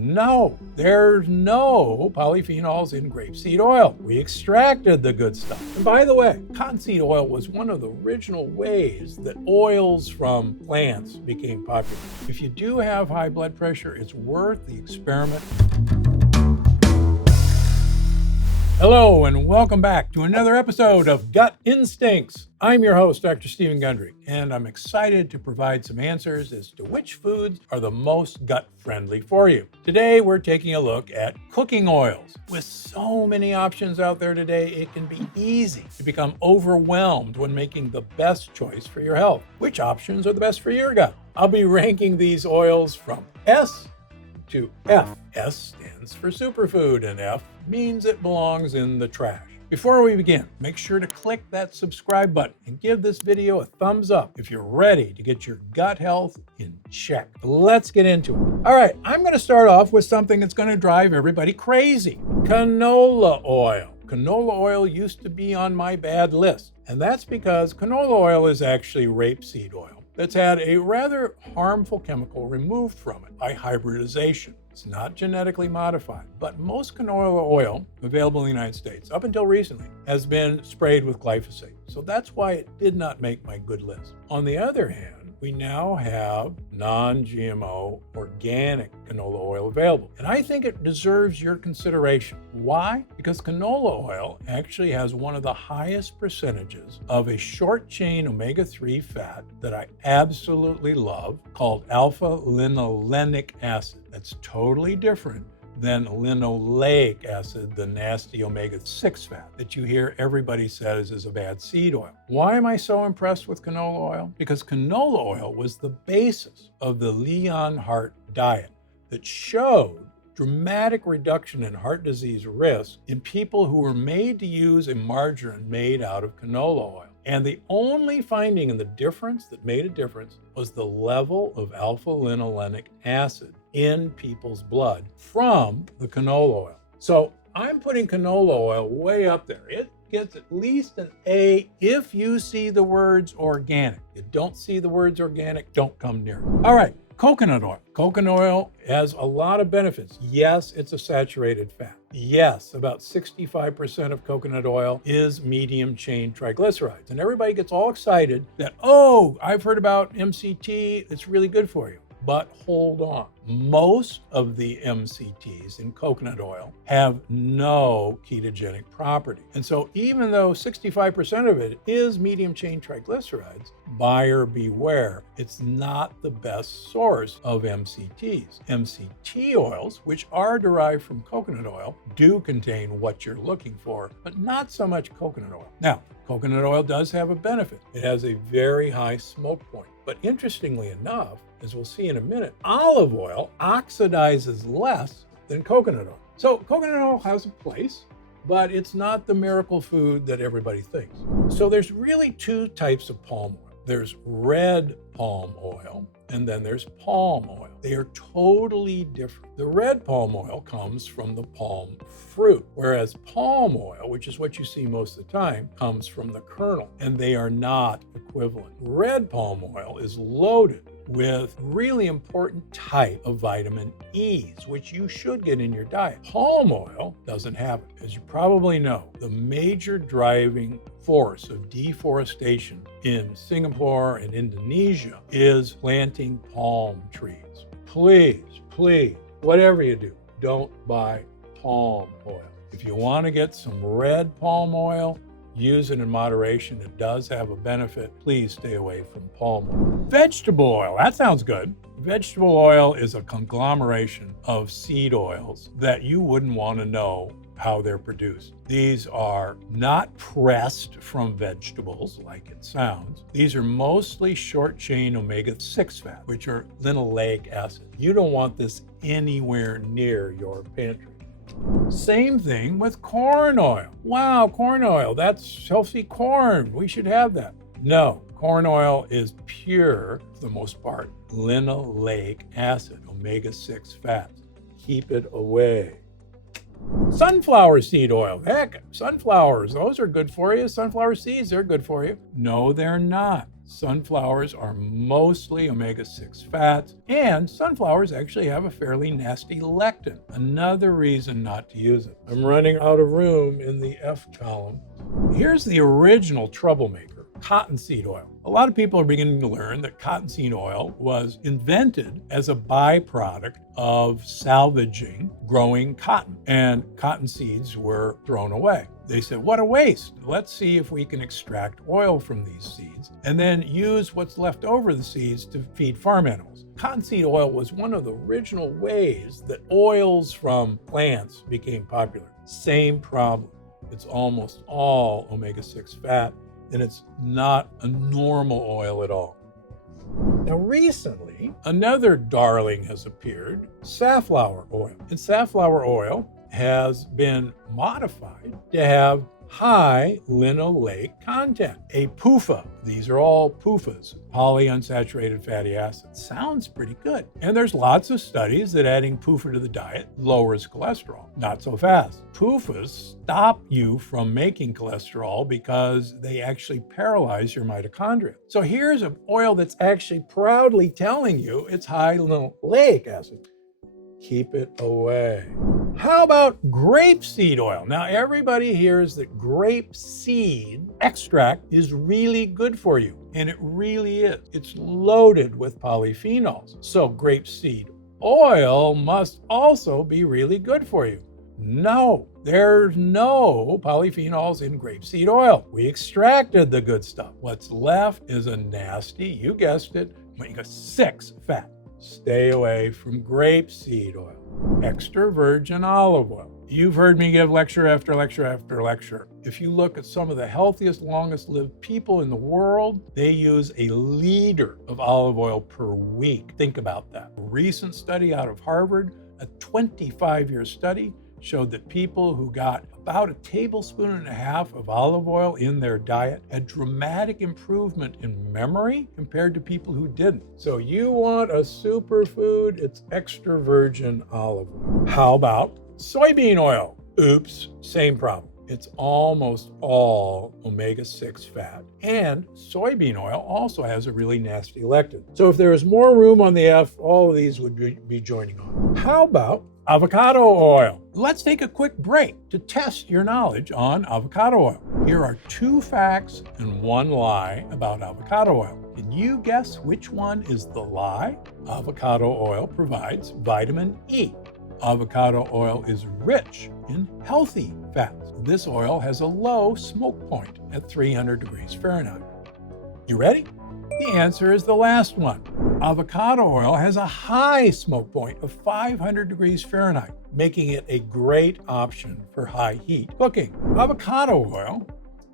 No, there's no polyphenols in grapeseed oil. We extracted the good stuff. And by the way, cottonseed oil was one of the original ways that oils from plants became popular. If you do have high blood pressure, it's worth the experiment. Hello, and welcome back to another episode of Gut Instincts. I'm your host, Dr. Stephen Gundry, and I'm excited to provide some answers as to which foods are the most gut-friendly for you. Today, we're taking a look at cooking oils. With so many options out there today, it can be easy to become overwhelmed when making the best choice for your health. Which options are the best for your gut? I'll be ranking these oils from S to F. S stands for superfood, and F means it belongs in the trash. Before we begin, make sure to click that subscribe button and give this video a thumbs up if you're ready to get your gut health in check. Let's get into it. All right, I'm going to start off with something that's going to drive everybody crazy. Canola oil. Canola oil used to be on my bad list, and that's because canola oil is actually rapeseed oil that's had a rather harmful chemical removed from it by hybridization. It's not genetically modified, but most canola oil available in the United States, up until recently, has been sprayed with glyphosate. So that's why it did not make my good list. On the other hand, we now have non-GMO organic canola oil available. And I think it deserves your consideration. Why? Because canola oil actually has one of the highest percentages of a short chain omega-3 fat that I absolutely love called alpha-linolenic acid. That's totally different than linoleic acid, the nasty omega-6 fat that you hear everybody says is a bad seed oil. Why am I so impressed with canola oil? Because canola oil was the basis of the Leon-Hart diet that showed dramatic reduction in heart disease risk in people who were made to use a margarine made out of canola oil. And the only finding in the difference that made a difference was the level of alpha-linolenic acid in people's blood from the canola oil. So I'm putting canola oil way up there. It gets at least an A if you see the words organic. If you don't see the words organic, don't come near it. All right, coconut oil. Coconut oil has a lot of benefits. Yes, it's a saturated fat. Yes, about 65% of coconut oil is medium chain triglycerides. And everybody gets all excited that, oh, I've heard about MCT, it's really good for you. But hold on. Most of the MCTs in coconut oil have no ketogenic property. And so even though 65% of it is medium chain triglycerides, buyer beware, it's not the best source of MCTs. MCT oils, which are derived from coconut oil, do contain what you're looking for, but not so much coconut oil. Now, coconut oil does have a benefit. It has a very high smoke point. But interestingly enough, as we'll see in a minute, olive oil oxidizes less than coconut oil. So coconut oil has a place, but it's not the miracle food that everybody thinks. So there's really two types of palm oil. There's red palm oil, and then there's palm oil. They are totally different. The red palm oil comes from the palm fruit, whereas palm oil, which is what you see most of the time, comes from the kernel, and they are not equivalent. Red palm oil is loaded with really important type of vitamin E's, which you should get in your diet. Palm oil doesn't have it. As you probably know, the major driving force of deforestation in Singapore and Indonesia is planting palm trees. Please, whatever you do, don't buy palm oil. If you want to get some red palm oil, use it in moderation. It does have a benefit. Please stay away from palm oil. Vegetable oil, that sounds good. Vegetable oil is a conglomeration of seed oils that you wouldn't want to know how they're produced. These are not pressed from vegetables like it sounds. These are mostly short chain omega-6 fat, which are linoleic acid. You don't want this anywhere near your pantry. Same thing with corn oil. Wow, corn oil, that's healthy corn. We should have that. No, corn oil is pure, for the most part, linoleic acid, omega-6 fats. Keep it away. Sunflower seed oil. Heck, sunflowers, those are good for you. Sunflower seeds, they're good for you. No, they're not. Sunflowers are mostly omega-6 fats, and sunflowers actually have a fairly nasty lectin. Another reason not to use it. I'm running out of room in the F column. Here's the original troublemaker, cottonseed oil. A lot of people are beginning to learn that cottonseed oil was invented as a byproduct of salvaging growing cotton, and cotton seeds were thrown away. They said, what a waste. Let's see if we can extract oil from these seeds and then use what's left over the seeds to feed farm animals. Cottonseed oil was one of the original ways that oils from plants became popular. Same problem. It's almost all omega-6 fat, and it's not a normal oil at all. Now, recently, another darling has appeared, safflower oil. And safflower oil has been modified to have high linoleic content, a PUFA. These are all PUFAs, polyunsaturated fatty acids. Sounds pretty good. And there's lots of studies that adding PUFA to the diet lowers cholesterol. Not so fast. PUFAs stop you from making cholesterol because they actually paralyze your mitochondria. So here's an oil that's actually proudly telling you it's high linoleic acid. Keep it away. How about grapeseed oil? Now, everybody hears that grapeseed extract is really good for you, and it really is. It's loaded with polyphenols. So grapeseed oil must also be really good for you. No, there's no polyphenols in grapeseed oil. We extracted the good stuff. What's left is a nasty, you guessed it, omega-6 fat. Stay away from grapeseed oil. Extra virgin olive oil. You've heard me give lecture after lecture after lecture. If you look at some of the healthiest, longest lived people in the world, they use a liter of olive oil per week. Think about that. A recent study out of Harvard, a 25-year study, showed that people who got about 1.5 tablespoons of olive oil in their diet had dramatic improvement in memory compared to people who didn't. So you want a superfood, it's extra virgin olive oil. How about soybean oil? Oops, same problem. It's almost all omega-6 fat. And soybean oil also has a really nasty lectin. So if there was more room on the F, all of these would be joining on. How about avocado oil? Let's take a quick break to test your knowledge on avocado oil. Here are 2 facts and 1 lie about avocado oil. Can you guess which one is the lie? Avocado oil provides vitamin E. Avocado oil is rich in healthy fats. This oil has a low smoke point at 300 degrees Fahrenheit. You ready? The answer is the last one. Avocado oil has a high smoke point of 500 degrees Fahrenheit, making it a great option for high heat cooking. Avocado oil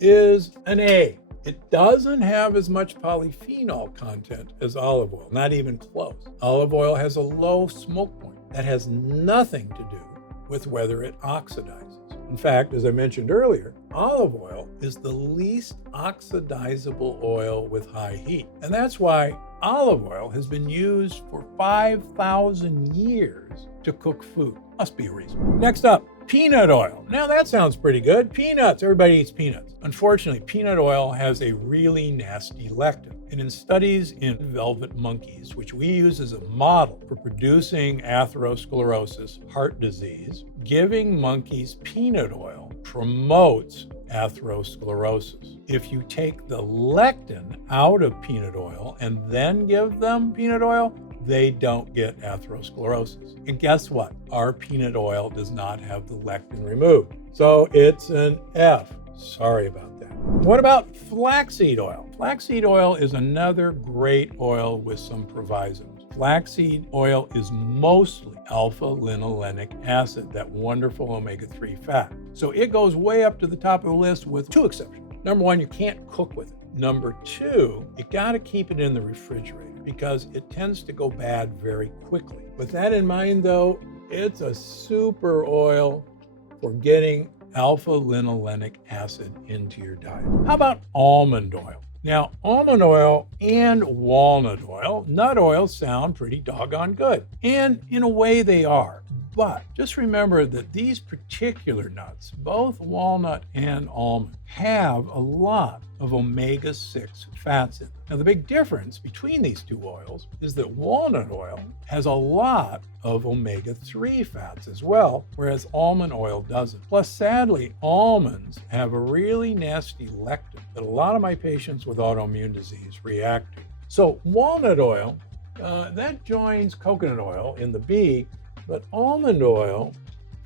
is an A. It doesn't have as much polyphenol content as olive oil, not even close. Olive oil has a low smoke point. That has nothing to do with whether it oxidizes. In fact, as I mentioned earlier, olive oil is the least oxidizable oil with high heat. And that's why olive oil has been used for 5,000 years to cook food. Must be a reason. Next up, peanut oil. Now that sounds pretty good. Peanuts, everybody eats peanuts. Unfortunately, peanut oil has a really nasty lectin. And in studies in velvet monkeys, which we use as a model for producing atherosclerosis, heart disease, giving monkeys peanut oil promotes atherosclerosis. If you take the lectin out of peanut oil and then give them peanut oil, they don't get atherosclerosis. And guess what? Our peanut oil does not have the lectin removed. So it's an F. Sorry about that. What about flaxseed oil? Flaxseed oil is another great oil with some provisos. Flaxseed oil is mostly alpha-linolenic acid, that wonderful omega-3 fat. So it goes way up to the top of the list with 2 exceptions. Number 1, you can't cook with it. Number 2, you got to keep it in the refrigerator because it tends to go bad very quickly. With that in mind, though, it's a super oil for getting alpha-linolenic acid into your diet. How about almond oil? Now, almond oil and walnut oil, nut oils sound pretty doggone good. And in a way they are. But just remember that these particular nuts, both walnut and almond, have a lot of omega-6 fats in them. Now, the big difference between these two oils is that walnut oil has a lot of omega-3 fats as well, whereas almond oil doesn't. Plus, sadly, almonds have a really nasty lectin that a lot of my patients with autoimmune disease react to. So walnut oil, that joins coconut oil in the B, but almond oil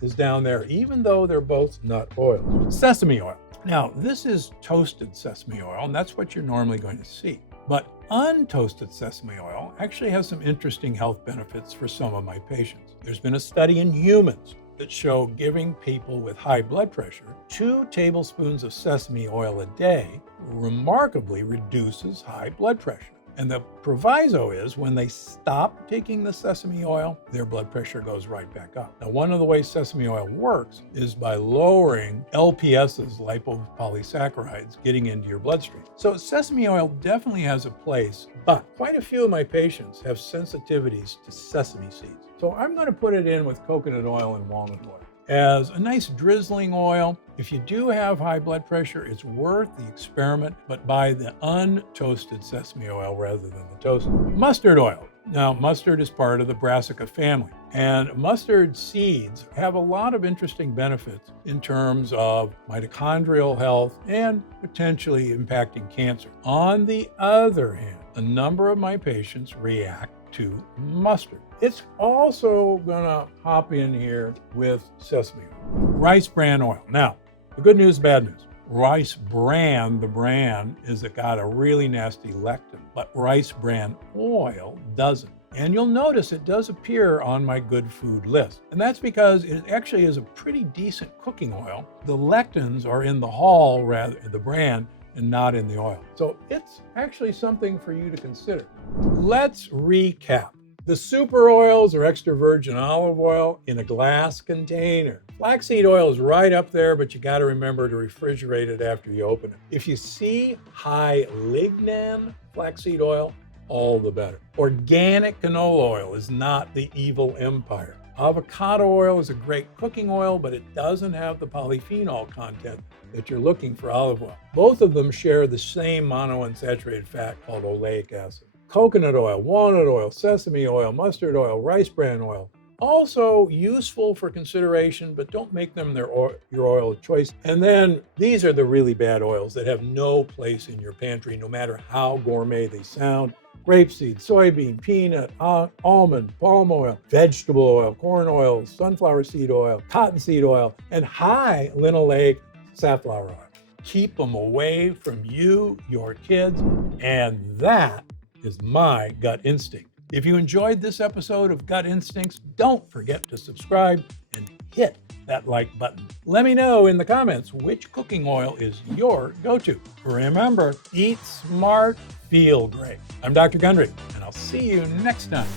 is down there, even though they're both nut oils. Sesame oil. Now, this is toasted sesame oil, and that's what you're normally going to see. But untoasted sesame oil actually has some interesting health benefits for some of my patients. There's been a study in humans that show giving people with high blood pressure 2 tablespoons of sesame oil a day remarkably reduces high blood pressure. And the proviso is when they stop taking the sesame oil, their blood pressure goes right back up. Now, one of the ways sesame oil works is by lowering LPSs, lipopolysaccharides, getting into your bloodstream. So sesame oil definitely has a place, but quite a few of my patients have sensitivities to sesame seeds. So I'm going to put it in with coconut oil and walnut oil as a nice drizzling oil. If you do have high blood pressure, it's worth the experiment, but buy the untoasted sesame oil rather than the toasted. Mustard oil. Now, mustard is part of the brassica family, and mustard seeds have a lot of interesting benefits in terms of mitochondrial health and potentially impacting cancer. On the other hand, a number of my patients react to mustard. It's also gonna hop in here with sesame oil. Rice bran oil. Now, the good news, bad news. Rice bran, the bran, is it got a really nasty lectin, but rice bran oil doesn't. And you'll notice it does appear on my good food list. And that's because it actually is a pretty decent cooking oil. The lectins are in the hull, rather the bran, and not in the oil. So it's actually something for you to consider. Let's recap. The super oils are extra virgin olive oil in a glass container. Flaxseed oil is right up there, but you got to remember to refrigerate it after you open it. If you see high lignan flaxseed oil, all the better. Organic canola oil is not the evil empire. Avocado oil is a great cooking oil, but it doesn't have the polyphenol content that you're looking for olive oil. Both of them share the same monounsaturated fat called oleic acid. Coconut oil, walnut oil, sesame oil, mustard oil, rice bran oil, also useful for consideration, but don't make them your oil of choice. And then these are the really bad oils that have no place in your pantry, no matter how gourmet they sound. Grapeseed, soybean, peanut, almond, palm oil, vegetable oil, corn oil, sunflower seed oil, cottonseed oil, and high linoleic safflower oil. Keep them away from you, your kids, and that is my gut instinct. If you enjoyed this episode of Gut Instincts, don't forget to subscribe and hit that like button. Let me know in the comments which cooking oil is your go-to. Remember, eat smart, feel great. I'm Dr. Gundry, and I'll see you next time.